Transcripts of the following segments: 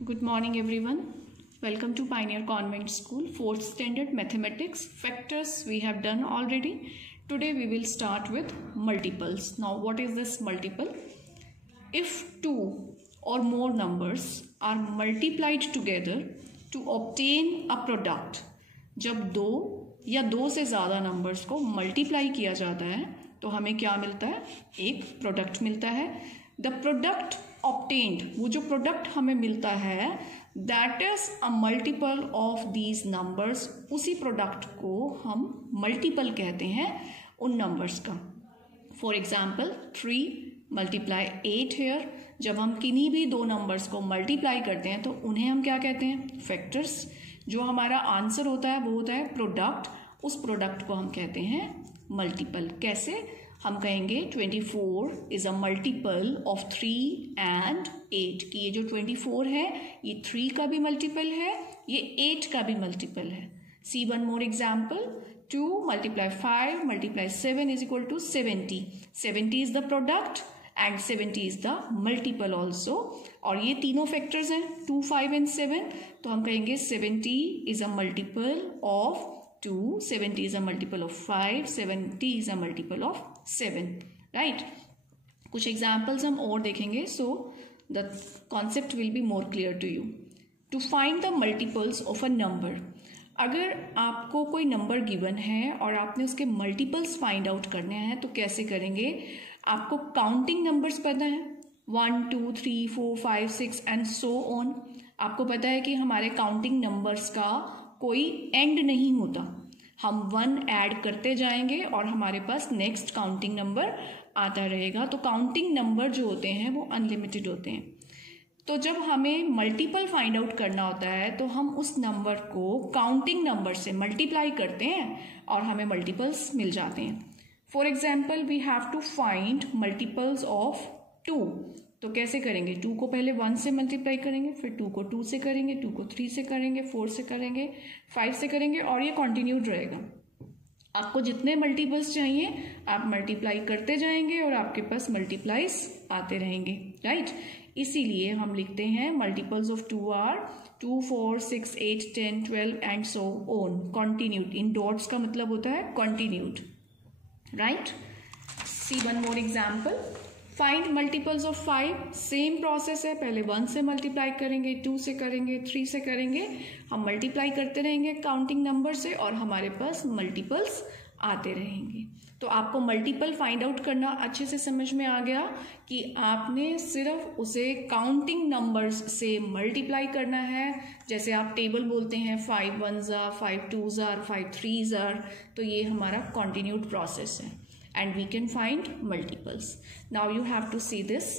Good morning everyone. Welcome to Pioneer Convent School, 4th standard mathematics. Factors we have done already. Today we will start with multiples. Now what is this multiple? If two or more numbers are multiplied together to obtain a product, जब दो या दो से ज़्यादा numbers को multiply किया जाता है तो हमें क्या मिलता है? एक प्रोडक्ट मिलता है. द प्रोडक्ट ऑब्टेन्ड, वो जो प्रोडक्ट हमें मिलता है that is a multiple of these numbers. उसी प्रोडक्ट को हम मल्टीपल कहते हैं उन नंबर्स का. For example 3 multiply 8 here. जब हम किन्हीं भी दो नंबर्स को मल्टीप्लाई करते हैं तो उन्हें हम क्या कहते हैं? फैक्टर्स. जो हमारा आंसर होता है वो होता है प्रोडक्ट. उस प्रोडक्ट को हम कहते हैं मल्टीपल. कैसे? हम कहेंगे 24 is a multiple of 3 and 8. कि ये जो 24 है ये 3 का भी मल्टीपल है, ये 8 का भी मल्टीपल है. See one more example. 2 multiply 5 multiply 7 is equal to 70. 70 is the product and 70 is the multiple also. और ये तीनों फैक्टर्स हैं 2, 5 एंड 7. तो हम कहेंगे 70 is a multiple of 2, 70 is a multiple of 5, 70 is a multiple of 7, right? कुछ examples हम और देखेंगे so the concept will be more clear to you. To find the multiples of a number, अगर आपको कोई नंबर गिवन है और आपने उसके मल्टीपल्स फाइंड आउट करने हैं तो कैसे करेंगे? आपको काउंटिंग नंबर्स पता है 1, 2, 3, 4, 5, 6 एंड सो ऑन. आपको पता है कि हमारे काउंटिंग नंबर्स का कोई एंड नहीं होता. हम 1 ऐड करते जाएंगे और हमारे पास नेक्स्ट काउंटिंग नंबर आता रहेगा. तो काउंटिंग नंबर जो होते हैं वो अनलिमिटेड होते हैं. तो जब हमें मल्टीपल फाइंड आउट करना होता है तो हम उस नंबर को काउंटिंग नंबर से मल्टीप्लाई करते हैं और हमें मल्टीपल्स मिल जाते हैं. For example we have to find multiples of 2. तो कैसे करेंगे? 2 को पहले 1 से मल्टीप्लाई करेंगे, फिर 2 को 2 से करेंगे, 2 को 3 से करेंगे, 4 से करेंगे, 5 से करेंगे और ये कंटिन्यूड रहेगा. आपको जितने मल्टीपल्स चाहिए आप मल्टीप्लाई करते जाएंगे और आपके पास मल्टीप्लाइज आते रहेंगे, राइट? इसीलिए हम लिखते हैं multiples of 2 are 2, 4, 6, 8, 10, 12 and so on. Continued. इन डॉट्स का मतलब होता है continued, right? See one more example. Find multiples of 5. Same process है. पहले 1 से मल्टीप्लाई करेंगे, 2 से करेंगे, 3 से करेंगे. हम मल्टीप्लाई करते रहेंगे काउंटिंग नंबर से और हमारे पास मल्टीपल्स आते रहेंगे. तो आपको मल्टीपल फाइंड आउट करना अच्छे से समझ में आ गया कि आपने सिर्फ उसे काउंटिंग नंबर्स से मल्टीप्लाई करना है. जैसे आप टेबल बोलते हैं 5 1s are, 5 2s are, 5 3s are. तो ये हमारा कंटिन्यूड प्रोसेस है. And we can find multiples. Now you have to see this.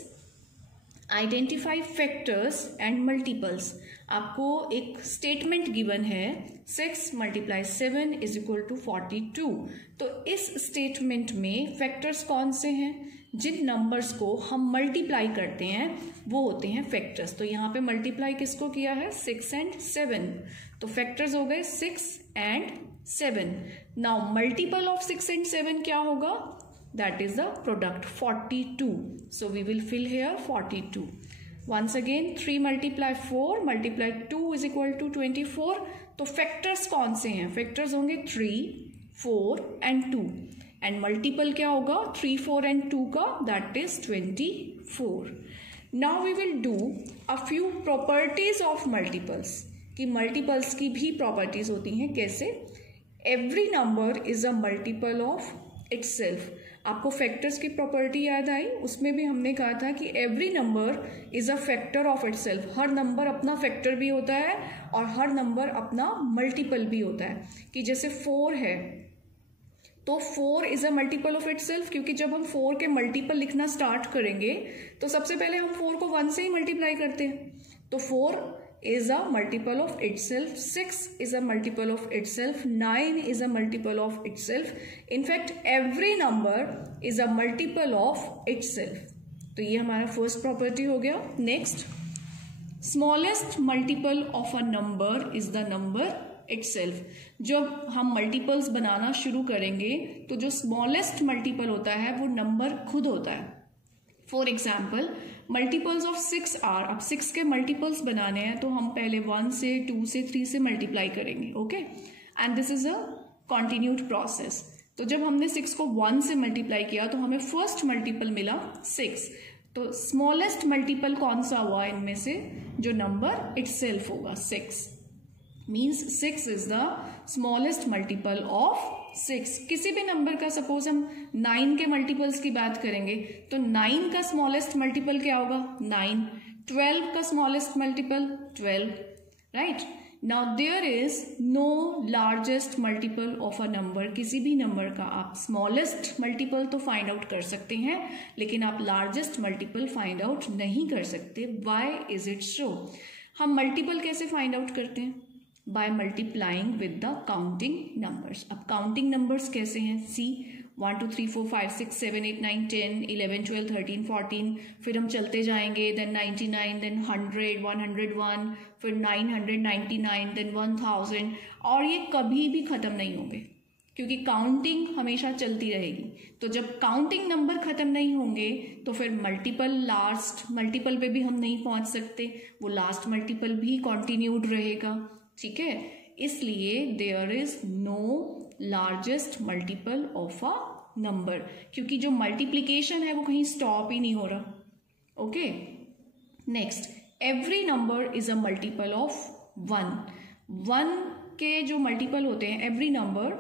Identify factors and multiples. आपको एक स्टेटमेंट गिवन है 6 मल्टीप्लाई 7 इज इक्वल टू 42. तो इस स्टेटमेंट में फैक्टर्स कौन से हैं? जिन नंबर्स को हम मल्टीप्लाई करते हैं वो होते हैं फैक्टर्स. तो यहाँ पे मल्टीप्लाई किसको किया है? 6 एंड 7. तो फैक्टर्स हो गए 6 and 7. Now multiple of 6 and 7 क्या होगा? That is the product 42. So we will fill here 42. Once again 3 multiply 4 multiply 2 is equal to 24. तो फैक्टर्स कौन से हैं? फैक्टर्स होंगे 3, 4 एंड 2. एंड मल्टीपल क्या होगा 3, 4 एंड 2 का? That is 24. Now we will do a few properties of multiples. कि multiples की भी प्रॉपर्टीज होती हैं. कैसे? Every number is a multiple of itself. आपको फैक्टर्स की प्रॉपर्टी याद आई? उसमें भी हमने कहा था कि every number is a factor of itself. हर नंबर अपना फैक्टर भी होता है और हर नंबर अपना मल्टीपल भी होता है. कि जैसे 4 है तो 4 is a multiple of itself. क्योंकि जब हम 4 के मल्टीपल लिखना स्टार्ट करेंगे तो सबसे पहले हम 4 को 1 से ही मल्टीप्लाई करते हैं. तो 4 is a multiple of itself, 6 is a multiple of itself, 9 is a multiple of itself. In fact, every number is a multiple of itself. तो ये हमारा फर्स्ट प्रॉपर्टी हो गया. Next, smallest multiple of a number is the number itself. जब हम multiples बनाना शुरू करेंगे तो जो स्मॉलेस्ट मल्टीपल होता है वो नंबर खुद होता है. For example multiples of 6 are, अब 6 के मल्टीपल्स बनाने हैं तो हम पहले 1 से 2 से 3 से मल्टीप्लाई करेंगे. Okay, and this is a continued process. तो जब हमने 6 को 1 से मल्टीप्लाई किया तो हमें फर्स्ट मल्टीपल मिला 6. तो स्मॉलेस्ट मल्टीपल कौन सा हुआ इनमें से? जो नंबर इटसेल्फ होगा 6. Means 6 is the smallest multiple of 6. किसी भी नंबर का, सपोज हम 9 के मल्टीपल्स की बात करेंगे तो 9 का स्मॉलेस्ट मल्टीपल क्या होगा? 9. 12 का smallest multiple 12. Right. Now there is no largest multiple of a number. किसी भी नंबर का आप स्मॉलेस्ट मल्टीपल तो फाइंड आउट कर सकते हैं, लेकिन आप लार्जेस्ट मल्टीपल फाइंड आउट नहीं कर सकते. Why is it so? हम मल्टीपल कैसे फाइंड आउट करते हैं? by multiplying with the counting numbers. अब counting numbers कैसे हैं? See, 1 2 3 4 5 6 7 8 9 10 11 12 13 14. फिर हम चलते जाएंगे, then 99, then 100, 101, फिर 999, then 1000, और ये कभी भी खत्म नहीं होंगे क्योंकि काउंटिंग हमेशा चलती रहेगी. तो जब काउंटिंग नंबर खत्म नहीं होंगे तो फिर मल्टीपल, लास्ट मल्टीपल पे भी हम नहीं पहुंच सकते, वो लास्ट मल्टीपल भी कॉन्टिन्यूड रहेगा. ठीक है, इसलिए there is no largest multiple of a number, क्योंकि जो मल्टीप्लीकेशन है वो कहीं स्टॉप ही नहीं हो रहा. Okay, next, every number is a multiple of 1. 1 के जो मल्टीपल होते हैं, एवरी नंबर,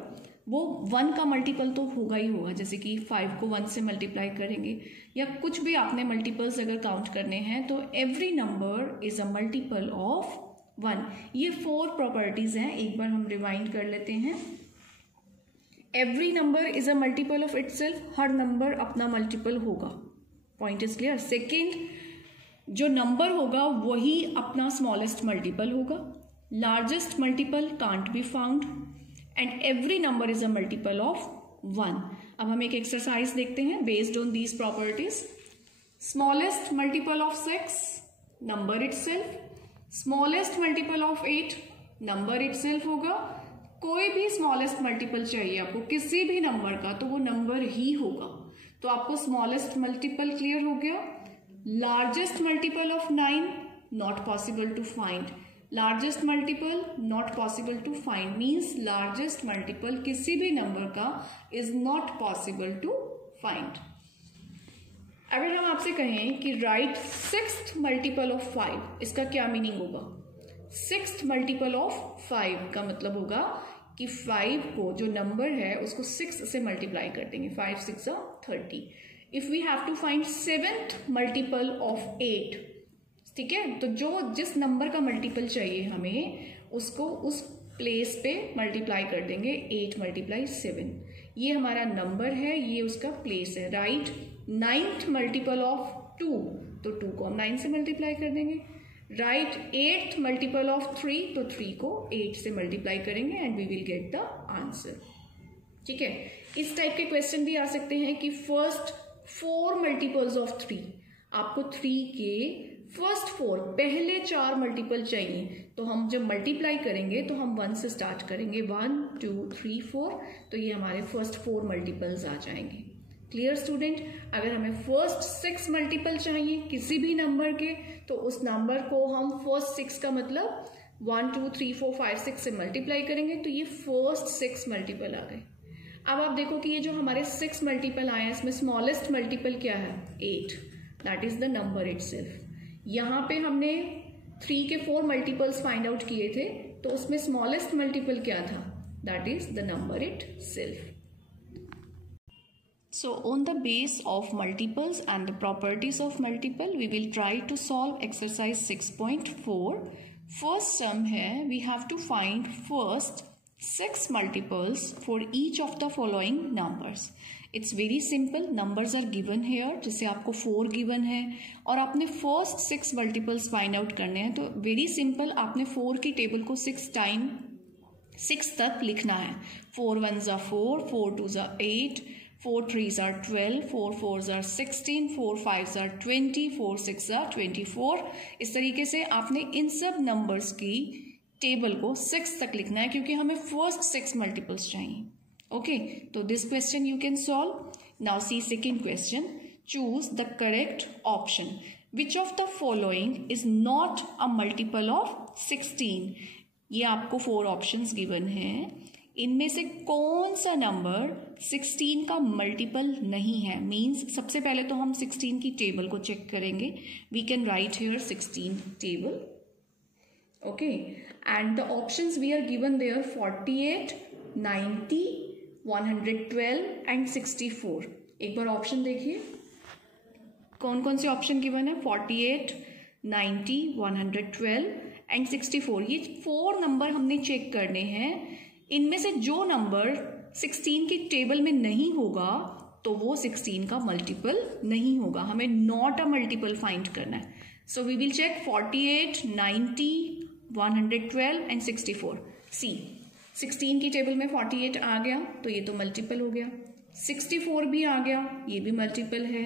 वो 1 का मल्टीपल तो होगा ही होगा. जैसे कि 5 को 1 से मल्टीप्लाई करेंगे या कुछ भी आपने मल्टीपल्स अगर काउंट करने हैं तो every number is a multiple of 1. ये 4 प्रॉपर्टीज हैं, एक बार हम रिवाइंड कर लेते हैं. Every number is a multiple of itself. हर नंबर अपना मल्टीपल होगा. Point is clear. सेकेंड, जो नंबर होगा वही अपना स्मॉलेस्ट मल्टीपल होगा. Largest multiple can't be found and every number is a multiple of 1. अब हम एक एक्सरसाइज देखते हैं based on these properties. Smallest multiple of 6, number itself. Smallest multiple of 8, number itself होगा. कोई भी स्मॉलेस्ट मल्टीपल चाहिए आपको किसी भी नंबर का तो वो नंबर ही होगा. तो आपको स्मॉलेस्ट मल्टीपल क्लियर हो गया. Largest multiple of 9, not possible to find. Largest multiple not possible to find means largest multiple किसी भी नंबर का is not possible to find. अगर हम आपसे कहें कि राइट 6th मल्टीपल ऑफ 5, इसका क्या मीनिंग होगा? 6th मल्टीपल ऑफ 5 का मतलब होगा कि 5 को, जो नंबर है उसको 6 से मल्टीप्लाई कर देंगे. 5 6 30. If we have to find 7th multiple of 8, ठीक है, तो जो जिस नंबर का मल्टीपल चाहिए हमें उसको उस प्लेस पे मल्टीप्लाई कर देंगे. 8 मल्टीप्लाई 7, ये हमारा नंबर है, ये उसका प्लेस है. राइट. 9th मल्टीपल ऑफ 2, तो 2 को हम 9 से मल्टीप्लाई कर देंगे. राइट. 8th मल्टीपल ऑफ 3, तो 3 को 8 से मल्टीप्लाई करेंगे and we will get the answer. ठीक है, इस टाइप के क्वेश्चन भी आ सकते हैं कि फर्स्ट 4 मल्टीपल्स ऑफ 3, आपको 3 के फर्स्ट 4 पहले 4 मल्टीपल चाहिए, तो हम जब मल्टीप्लाई करेंगे तो हम 1 से स्टार्ट करेंगे. 1 2 3 4, तो ये हमारे फर्स्ट 4 मल्टीपल्स आ जाएंगे. Clear student. अगर हमें फर्स्ट 6 मल्टीपल चाहिए किसी भी नंबर के, तो उस नंबर को हम फर्स्ट 6 का मतलब 1 2 3 4 5 6 से मल्टीप्लाई करेंगे, तो ये फर्स्ट 6 मल्टीपल आ गए. अब आप देखो कि ये जो हमारे 6 मल्टीपल आए हैं इसमें स्मॉलेस्ट मल्टीपल क्या है? 8. That is the number itself. यहाँ पे हमने 3 के 4 मल्टीपल्स फाइंड आउट किए थे, तो उसमें स्मॉलेस्ट मल्टीपल क्या था? That is the number itself. So on the base of multiples and the properties of multiple, we will try to solve exercise 6.4. First sum है, we have to find first 6 multiples for each of the following numbers. It's very simple. Numbers are given here. जैसे आपको 4 given है और आपने first 6 multiples find out करने हैं, तो very simple, आपने 4 की टेबल को 6 तक लिखना है. 4 1s are 4, 4 2s are 8, 4 3s are 12, 4 4s are 16, 4 5s are 20, 4 6s are 24. इस तरीके से आपने इन सब नंबर्स की टेबल को 6 तक लिखना है क्योंकि हमें फर्स्ट 6 मल्टीपल्स चाहिए. ओके, तो this question you can solve. Now see second question. Choose the correct option. Which of the following is not a multiple of 16। ये आपको 4 ऑप्शंस गिवन हैं, इनमें से कौन सा नंबर 16 का मल्टीपल नहीं है। मीन्स सबसे पहले तो हम 16 की टेबल को चेक करेंगे। We can write here 16 table, okay, and the options we are given there 48, 90, 112 and 64। एक बार ऑप्शन देखिए कौन कौन से ऑप्शन गिवन है। 48, 90, 112 एंड 64। ये 4 नंबर हमने चेक करने हैं। इनमें से जो नंबर 16 की टेबल में नहीं होगा तो वो 16 का मल्टीपल नहीं होगा। हमें नॉट अ मल्टीपल फाइंड करना है। So we will check 48, 90, 112 and 64। See 16 की टेबल में 48 आ गया तो ये तो मल्टीपल हो गया, 64 भी आ गया, ये भी मल्टीपल है,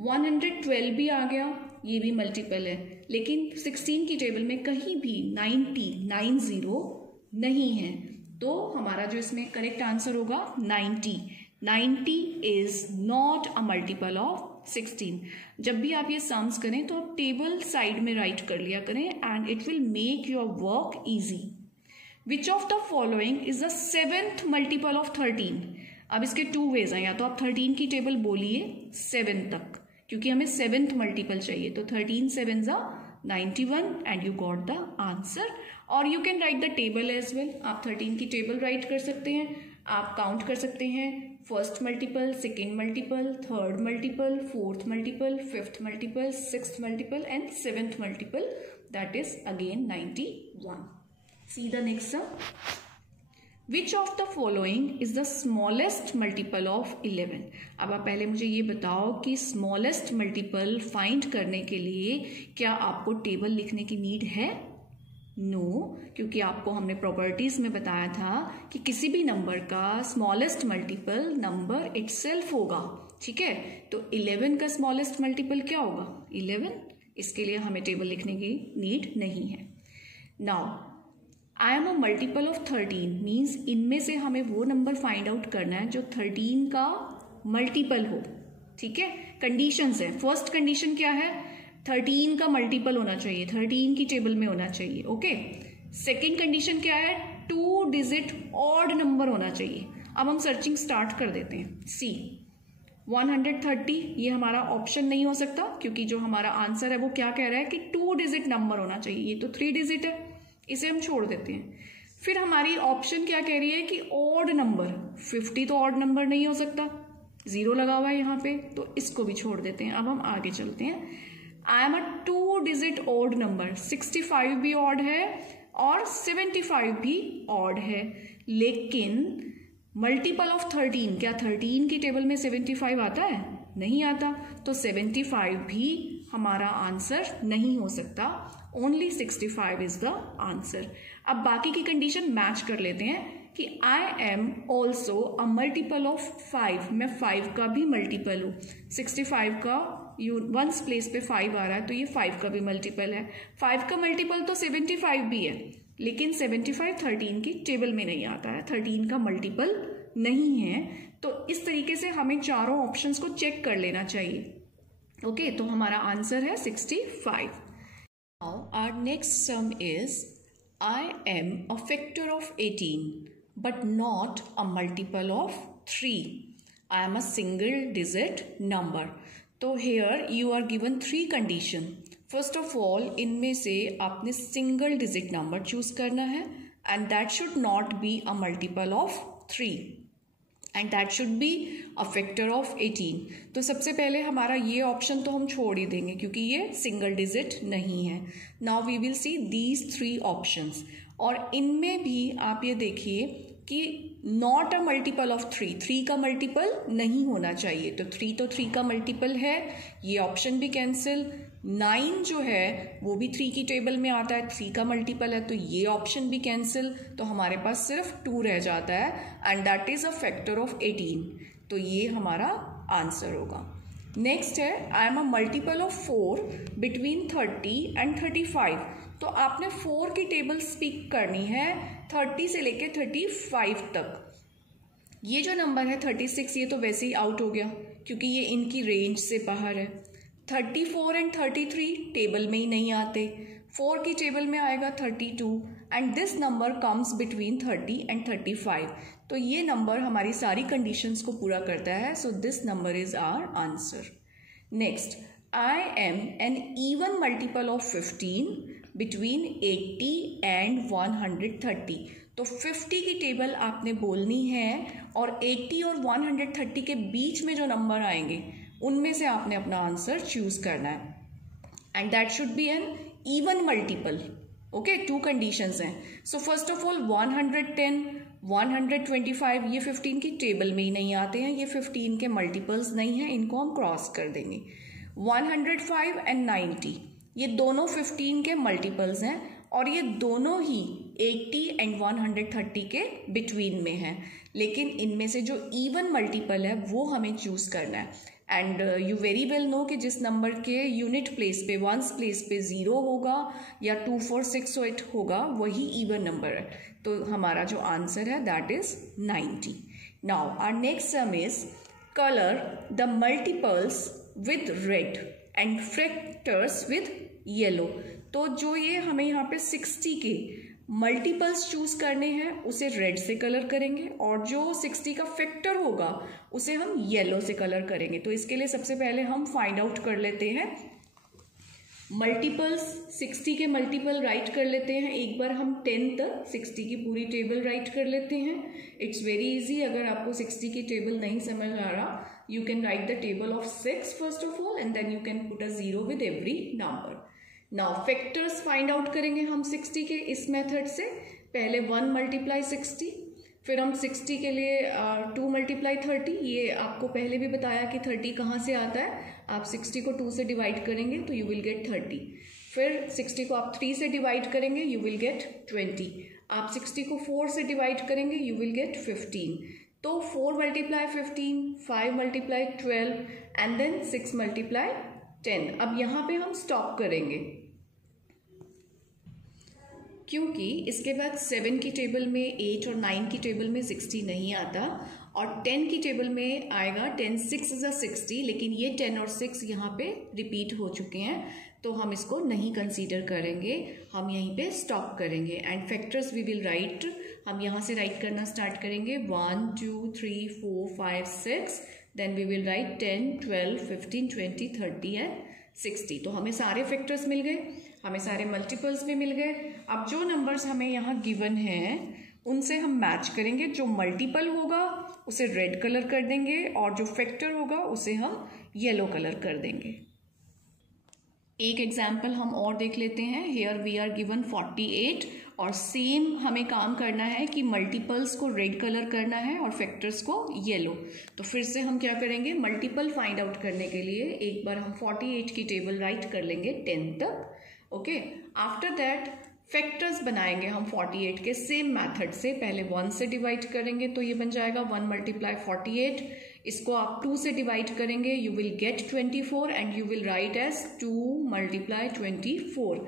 112 भी आ गया, ये भी मल्टीपल है। लेकिन 16 की टेबल में कहीं भी 90 नहीं है, तो हमारा जो इसमें करेक्ट आंसर होगा 90 is not a multiple of 16। जब भी आप ये सम्स करें तो टेबल साइड में राइट कर लिया करें and it will make your work easy. Which of the following is the 7th multiple of 13। अब इसके 2 वेज हैं, या तो आप 13 की टेबल बोलिए 7 तक, क्योंकि हमें 7th मल्टीपल चाहिए, तो 13 7 91 and you got the answer. और you can write the table as well. आप 13 की टेबल राइट कर सकते हैं, आप काउंट कर सकते हैं 1st multiple, 2nd multiple, 3rd multiple, 4th multiple, 5th multiple, 6th multiple and 7th multiple, that is again 91। See the next sum. Which of the following is the smallest multiple of 11। अब आप पहले मुझे ये बताओ कि smallest multiple find करने के लिए क्या आपको टेबल लिखने की नीड है? नो, क्योंकि आपको हमने प्रॉपर्टीज में बताया था कि किसी भी नंबर का स्मॉलेस्ट मल्टीपल नंबर इटसेल्फ होगा। ठीक है, तो 11 का स्मॉलेस्ट मल्टीपल क्या होगा? 11। इसके लिए हमें टेबल लिखने की नीड नहीं है। Now I am a multiple of 13 means इनमें से हमें वो नंबर फाइंड आउट करना है जो 13 का मल्टीपल हो। ठीक है, कंडीशंस है। फर्स्ट कंडीशन क्या है? 13 का मल्टीपल होना चाहिए, 13 की टेबल में होना चाहिए। ओके, सेकेंड कंडीशन क्या है? 2 डिजिट ऑड नंबर होना चाहिए। अब हम सर्चिंग स्टार्ट कर देते हैं। सी 130, ये हमारा ऑप्शन नहीं हो सकता, क्योंकि जो हमारा आंसर है वो क्या कह रहा है कि 2 डिजिट नंबर होना चाहिए। ये तो 3 डिजिट है, इसे हम छोड़ देते हैं। फिर हमारी ऑप्शन क्या कह रही है कि ऑड नंबर, 50 तो ऑड नंबर नहीं हो सकता, 0 लगा हुआ है यहाँ पे, तो इसको भी छोड़ देते हैं। अब हम आगे चलते हैं। I am a 2 digit odd number, 65 भी ऑड है और 75 भी ऑड है, लेकिन मल्टीपल ऑफ 13, क्या 13 की टेबल में 75 आता है? नहीं आता, तो 75 भी हमारा आंसर नहीं हो सकता। Only 65 is the answer. अब बाकी की कंडीशन मैच कर लेते हैं कि I am also a multiple of 5, मैं 5 का भी मल्टीपल हूँ। 65 का वंस प्लेस पे 5 आ रहा है, तो ये 5 का भी मल्टीपल है। 5 का मल्टीपल तो 75 भी है, लेकिन 75 13 की टेबल में नहीं आता है, 13 का मल्टीपल नहीं है। तो इस तरीके से हमें चारों ऑप्शंस को चेक कर लेना चाहिए। ओके, तो हमारा आंसर है 65। Now our next sum is I am a factor of 18 but not a multiple of 3. I am a single digit number. तो here you are given 3 condition. First of all, इनमें से आपने single digit number choose करना है and that should not be a multiple of 3. And that should be a factor of 18। तो सबसे पहले हमारा ये ऑप्शन तो हम छोड़ ही देंगे क्योंकि ये सिंगल डिजिट नहीं है। Now we will see these 3 options, और इनमें भी आप ये देखिए कि नॉट अ मल्टीपल ऑफ 3 का मल्टीपल नहीं होना चाहिए। तो 3 का मल्टीपल है, ये ऑप्शन भी कैंसिल। 9 जो है वो भी 3 की टेबल में आता है, 3 का मल्टीपल है, तो ये ऑप्शन भी कैंसिल। तो हमारे पास सिर्फ 2 रह जाता है and that is a factor of 18। तो ये हमारा आंसर होगा। नेक्स्ट है I am a multiple of 4 between 30 and 35। तो आपने 4 की टेबल स्पीक करनी है 30 से लेके 35 तक। ये जो नंबर है 36, ये तो वैसे ही आउट हो गया क्योंकि ये इनकी रेंज से बाहर है। 34 एंड 33 टेबल में ही नहीं आते, 4 की टेबल में आएगा 32 and this number comes between 30 and 35। तो ये नंबर हमारी सारी कंडीशंस को पूरा करता है, so this number is our answer. Next, I am an even multiple of 15 between 80 and 130। तो 50 की टेबल आपने बोलनी है और 80 और 130 के बीच में जो नंबर आएंगे उनमें से आपने अपना आंसर चूज करना है and that should be an even multiple. Okay, 2 conditions हैं। सो फर्स्ट ऑफ ऑल 110, 125 ये 15 की टेबल में ही नहीं आते हैं, ये 15 के मल्टीपल्स नहीं हैं, इनको हम क्रॉस कर देंगे। 105 एंड 90 ये दोनों 15 के मल्टीपल्स हैं और ये दोनों ही 80 एंड 130 के बिटवीन में हैं, लेकिन इनमें से जो इवन मल्टीपल है वो हमें चूज करना है। And you very well know कि जिस नंबर के यूनिट प्लेस पे वंस प्लेस पे 0 होगा या 2, 4, 6 8 होगा वही इवन नंबर है। तो हमारा जो आंसर है that is 90। Now our next sum is colour the multiples with red and factors with yellow. तो जो ये हमें यहाँ पे 60 के मल्टीपल्स चूज करने हैं उसे रेड से कलर करेंगे और जो 60 का फैक्टर होगा उसे हम येलो से कलर करेंगे। तो इसके लिए सबसे पहले हम फाइंड आउट कर लेते हैं मल्टीपल्स। 60 के मल्टीपल राइट कर लेते हैं। एक बार हम 10 तक 60 की पूरी टेबल राइट कर लेते हैं। It's very easy. अगर आपको 60 की टेबल नहीं समझ आ रहा, you can write the table of 6 first of all and then you can put a 0 with every number. Now factors find out करेंगे हम 60 के इस मेथड से। पहले 1 मल्टीप्लाई 60, फिर हम 60 के लिए 2 मल्टीप्लाई 30। ये आपको पहले भी बताया कि 30 कहाँ से आता है। आप 60 को 2 से डिवाइड करेंगे तो यू विल गेट 30। फिर 60 को आप 3 से डिवाइड करेंगे यू विल गेट 20। आप 60 को 4 से डिवाइड करेंगे यू विल गेट 15। तो 4 multiply 15, 5 multiply 12 and then 6 multiply 10। अब यहाँ पे हम स्टॉप करेंगे क्योंकि इसके बाद 7 की टेबल में 8 और 9 की टेबल में 60 नहीं आता और 10 की टेबल में आएगा 10, 6 इज 60, लेकिन ये 10 और 6 यहाँ पे रिपीट हो चुके हैं तो हम इसको नहीं कंसीडर करेंगे, हम यहीं पे स्टॉप करेंगे। And factors we will write, हम यहाँ से राइट करना स्टार्ट करेंगे 1, 2, 3, 4, 5, 6, then we will write 10, 12, 15, 20, 30 and 60। तो हमें सारे फैक्टर्स मिल गए, हमें सारे मल्टीपल्स भी मिल गए। अब जो नंबर्स हमें यहाँ गिवन हैं उनसे हम मैच करेंगे। जो मल्टीपल होगा उसे रेड कलर कर देंगे और जो फैक्टर होगा उसे हम येलो कलर कर देंगे। एक एग्जाम्पल हम और देख लेते हैं। हेयर वी आर गिवन 48 और सेम हमें काम करना है कि मल्टीपल्स को रेड कलर करना है और फैक्टर्स को येलो। तो फिर से हम क्या करेंगे, मल्टीपल फाइंड आउट करने के लिए एक बार हम 48 की टेबल राइट कर लेंगे 10 तक। ओके, आफ्टर दैट फैक्टर्स बनाएंगे हम 48 के सेम मेथड से। पहले 1 से डिवाइड करेंगे तो ये बन जाएगा 1 मल्टीप्लाई 48। इसको आप 2 से डिवाइड करेंगे you will get 24 and you will write as 2 multiply 24।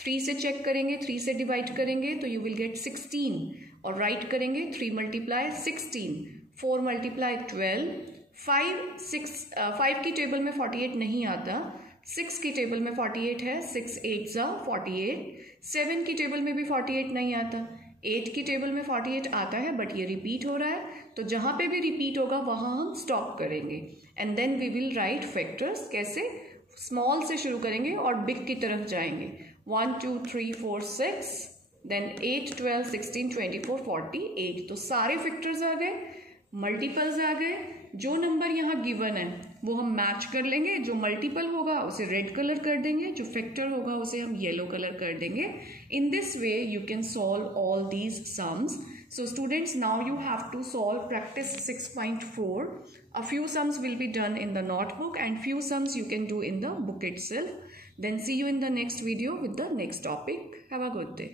3 से चेक करेंगे, 3 से डिवाइड करेंगे तो यू विल गेट 16 और राइट करेंगे 3 मल्टीप्लाई 16, 4 मल्टीप्लाई 12, 5 की टेबल में 48 नहीं आता, 6 की टेबल में 48 है, 6 8 48, 7 की टेबल में भी 48 नहीं आता, 8 की टेबल में 48 आता है बट ये रिपीट हो रहा है, तो जहां पे भी रिपीट होगा वहां हम स्टॉप करेंगे and then we will write factors. कैसे, स्मॉल से शुरू करेंगे और बिग की तरफ जाएंगे। 1 2 3 4 6 देन 8 12 16 24 48। तो सारे फैक्टर्स आ गए, मल्टीपल्स आ गए। जो नंबर यहाँ गिवन है वो हम मैच कर लेंगे। जो मल्टीपल होगा उसे रेड कलर कर देंगे, जो फैक्टर होगा उसे हम येलो कलर कर देंगे। In this way you can solve all these sums. So students, now you have to solve practice 6.4. A few sums will be done in the notebook and few sums you can do in the book itself. Then see you in the next video with the next topic. Have a good day.